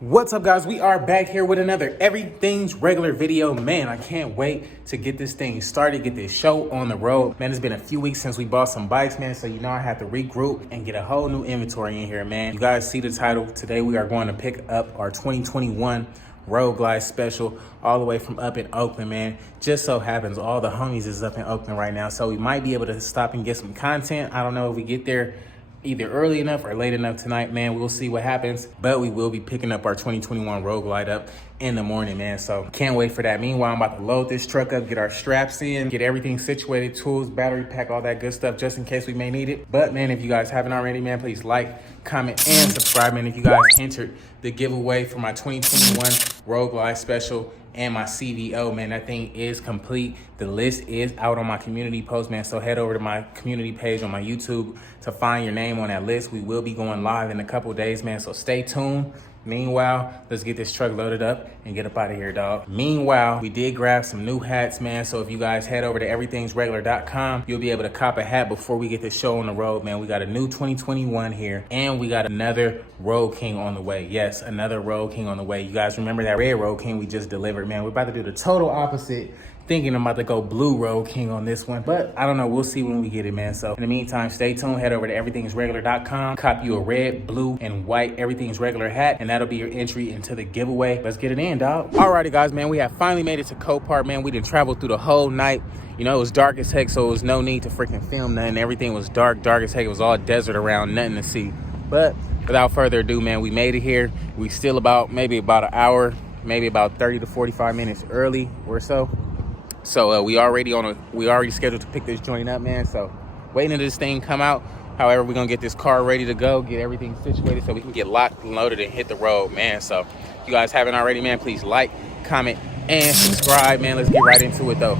What's up, guys? We are back here with another Everything's Regular video. Man, I can't wait to get this thing started, get this show on the road. Man, it's been a few weeks since we bought some bikes, man, so you know I have to regroup and get a whole new inventory in here, man. You guys see the title. Today we are going to pick up our 2021 Road Glide Special all the way from up in Oakland, man. Just so happens all the homies is up in Oakland right now, so we might be able to stop and get some content. I don't know if we get there either early enough or late enough tonight, man. We'll see what happens, but we will be picking up our 2021 Road Glide up in the morning, man, so can't wait for that. Meanwhile, I'm about to load this truck up, get our straps in, get everything situated, tools, battery pack, all that good stuff, just in case we may need it. But man, if you guys haven't already, man, please like, comment, and subscribe. And if you guys entered the giveaway for my 2021 Road Glide Special and my CVO, man, that thing is complete. The list is out on my community post, man, so head over to my community page on my YouTube to find your name on that list. We will be going live in a couple days, man, so stay tuned. Meanwhile, let's get this truck loaded up and get up out of here, dog. Meanwhile, we did grab some new hats, man, so if you guys head over to everythingsregular.com, you'll be able to cop a hat before we get this show on the road, man. We got a new 2021 here, and we got another Road King on the way. Yes, another Road King on the way. You guys remember that red Road King we just delivered, man? We're about to do the total opposite. Thinking I'm about to go blue Road King on this one, but I don't know. We'll see when we get it, man. So in the meantime, stay tuned. Head over to everythingsregular.com, cop you a red, blue, and white Everything's Regular hat, and that'll be your entry into the giveaway. Let's get it in, dog. Alrighty, guys, man, we have finally made it to Copart, man. We didn't travel through the whole night. You know, it was dark as heck, so it was no need to freaking film nothing. Everything was dark as heck. It was all desert around, nothing to see. But without further ado, man, we made it here. We still maybe about an hour, maybe about 30 to 45 minutes early or so. So we already scheduled to pick this joint up, man. So waiting until this thing come out. However, we're gonna get this car ready to go, get everything situated so we can get locked and loaded and hit the road, man. So if you guys haven't already, man, please like, comment, and subscribe, man. Let's get right into it though.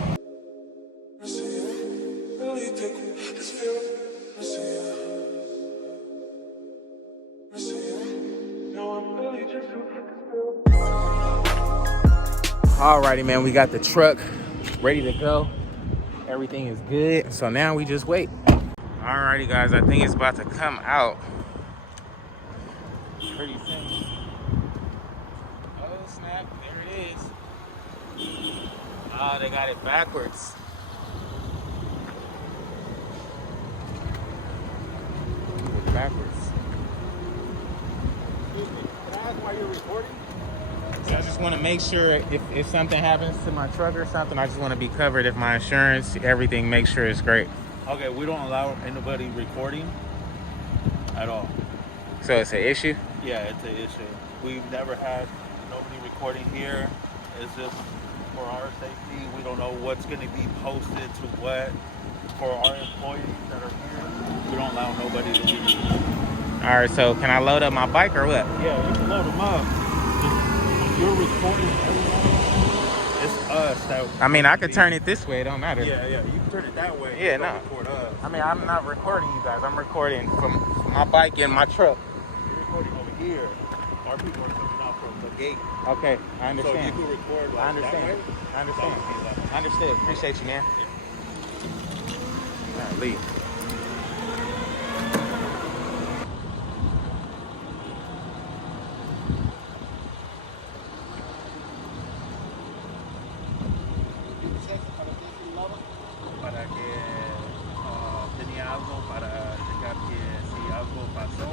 Alrighty, man, we got the truck ready to go. Everything is good, so now we just wait. Alrighty, guys, I think it's about to come out pretty soon. Oh snap, there it is. Oh, they got it backwards. It's backwards. Excuse me, can I ask why you're recording? I just want to make sure if something happens to my truck or something, I just want to be covered. If my insurance, everything, make sure it's great. Okay, we don't allow anybody recording at all. So it's an issue? Yeah, it's an issue. We've never had nobody recording here. It's just for our safety. We don't know what's going to be posted to what. For our employees that are here, we don't allow nobody to be recording. All right, so can I load up my bike or what? Yeah, you can load them up. You're recording everyone. It's us that. I mean, I could turn it this way. It don't matter. Yeah, you can turn it that way. Yeah, no. Record us. I mean, I'm not recording you guys. I'm recording from my bike and my truck. You're recording over here. Our people are coming out from the gate. Okay, I understand. So you can record like I understand. that way. I understand. I understood. Appreciate you, man. All right, leave. Para que tenía algo para checar que si algo pasó,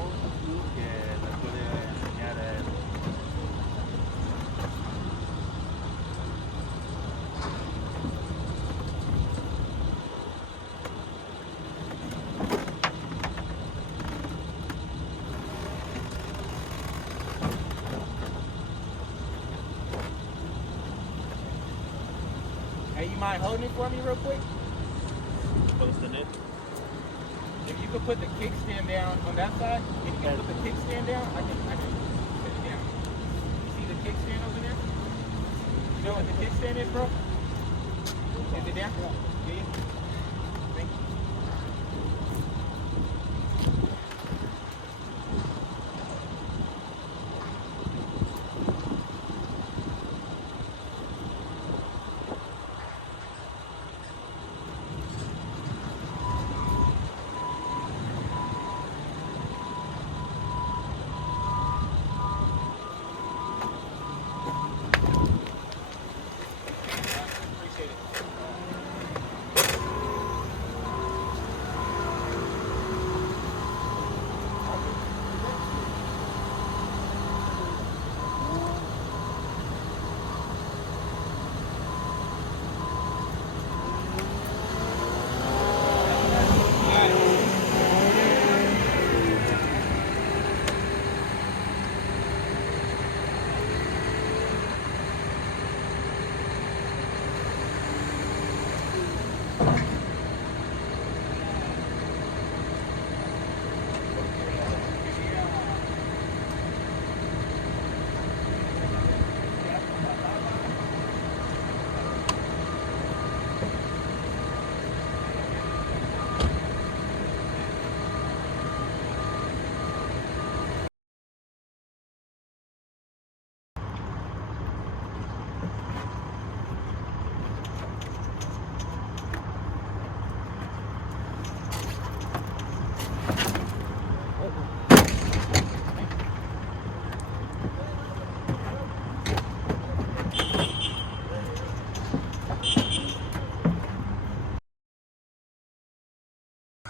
que le puede enseñar a él. Hey, you mind holding it for me real quick? Posting it. If you could put the kickstand down on that side, if you can put the kickstand down, I can put it down. You see the kickstand over there? You know what the kickstand is, bro? Is it down? Yeah. Thank you.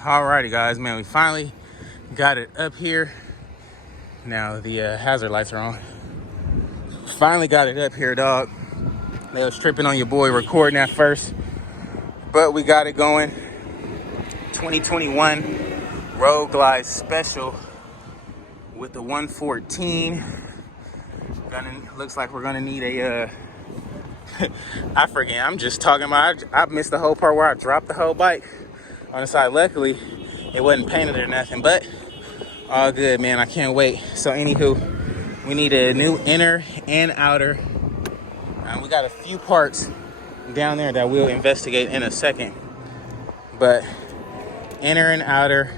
Alrighty, guys, man, we finally got it up here. Now the hazard lights are on. Finally got it up here, dog. They was tripping on your boy recording at first, but we got it going. 2021 Road Glide Special with the 114. Looks like we're gonna need a I forget, I'm just talking about, I missed the whole part where I dropped the whole bike on the side. Luckily, it wasn't painted or nothing, but all good, man. I can't wait. So anywho, we need a new inner and outer. We got a few parts down there that we'll investigate in a second, but inner and outer,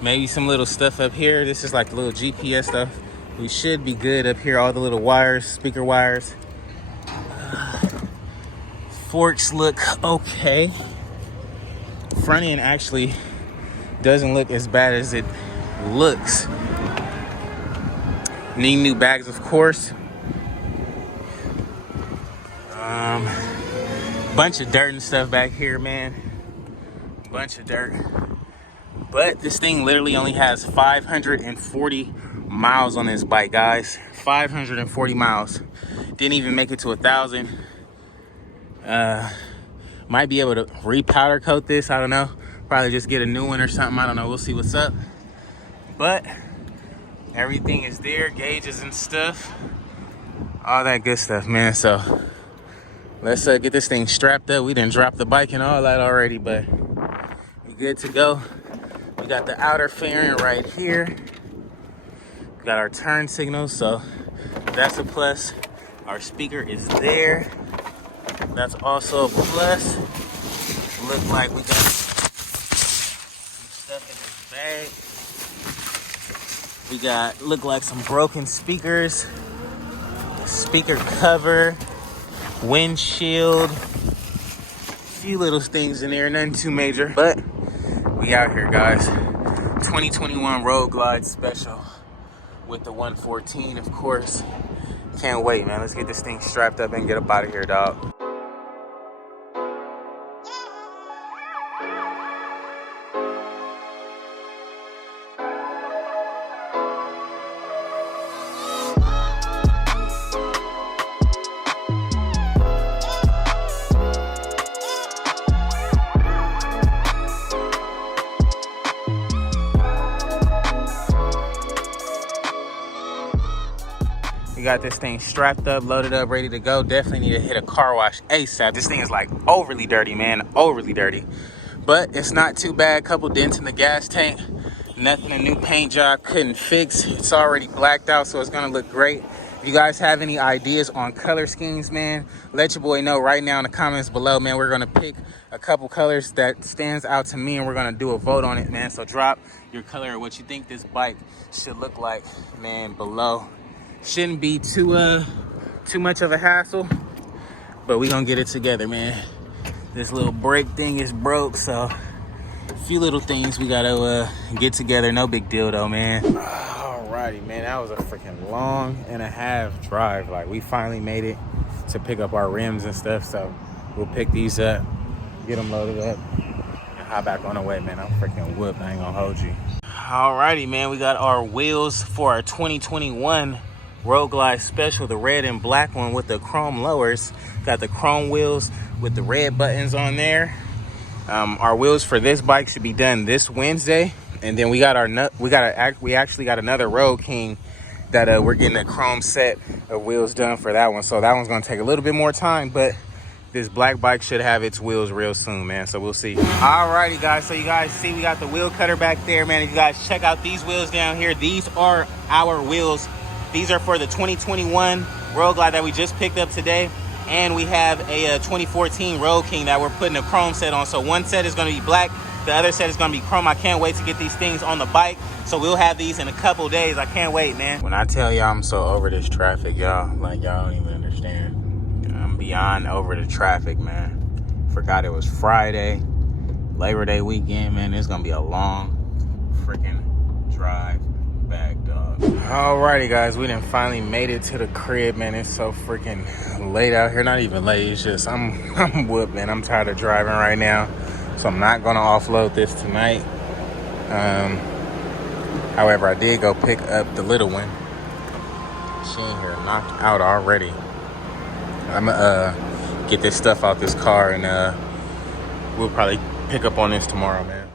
maybe some little stuff up here. This is like the little GPS stuff. We should be good up here. All the little wires, speaker wires. Forks look okay. Front end actually doesn't look as bad as it looks. Need new bags, of course. Bunch of dirt and stuff back here, man. Bunch of dirt. But this thing literally only has 540 miles on this bike, guys. 540 miles. Didn't even make it to 1,000. Might be able to re-powder coat this. I don't know. Probably just get a new one or something. I don't know. We'll see what's up. But everything is there. Gauges and stuff. All that good stuff, man. So let's get this thing strapped up. We didn't drop the bike and all that already, but we good to go. We got the outer fairing right here. We got our turn signals, so that's a plus. Our speaker is there. That's also a plus. Look like we got some stuff in this bag. We got, look like some broken speakers, speaker cover, windshield, a few little things in there, nothing too major, but we out here, guys. 2021 Road Glide Special with the 114, of course. Can't wait, man. Let's get this thing strapped up and get up out of here, dog. We got this thing strapped up, loaded up, ready to go. Definitely need to hit a car wash ASAP. This thing is like overly dirty, man, overly dirty. But it's not too bad. Couple dents in the gas tank. Nothing a new paint job couldn't fix. It's already blacked out, so it's gonna look great. If you guys have any ideas on color schemes, man, let your boy know right now in the comments below, man. We're gonna pick a couple colors that stands out to me, and we're gonna do a vote on it, man. So drop your color or what you think this bike should look like, man, below. Shouldn't be too much of a hassle, but we gonna get it together, man. This little brake thing is broke, so a few little things we gotta get together. No big deal though, man. Alrighty, man, that was a freaking long and a half drive. Like, we finally made it to pick up our rims and stuff, so we'll pick these up, get them loaded up, and hop back on the way, man. I'm freaking whooped, I ain't gonna hold you. Alrighty, man, we got our wheels for our 2021 Road Glide Special, the red and black one with the chrome lowers. Got the chrome wheels with the red buttons on there. Our wheels for this bike should be done this Wednesday, and then we actually got another Road King that we're getting a chrome set of wheels done for that one. So that one's gonna take a little bit more time, but this black bike should have its wheels real soon, man. So we'll see. Alrighty, guys. So you guys see we got the wheel cutter back there, man. If you guys check out these wheels down here, these are our wheels. These are for the 2021 Road Glide that we just picked up today. And we have a 2014 Road King that we're putting a chrome set on. So one set is going to be black. The other set is going to be chrome. I can't wait to get these things on the bike. So we'll have these in a couple days. I can't wait, man. When I tell y'all I'm so over this traffic, y'all, like, y'all don't even understand. I'm beyond over the traffic, man. Forgot it was Friday, Labor Day weekend, man. It's going to be a long freaking drive back, dog. Alrighty, guys, we done finally made it to the crib, man. It's so freaking late out here. Not even late, it's just I'm whooped, man. I'm tired of driving right now. So I'm not gonna offload this tonight. However, I did go pick up the little one. She in here knocked out already. I'm gonna get this stuff out this car, and we'll probably pick up on this tomorrow, man.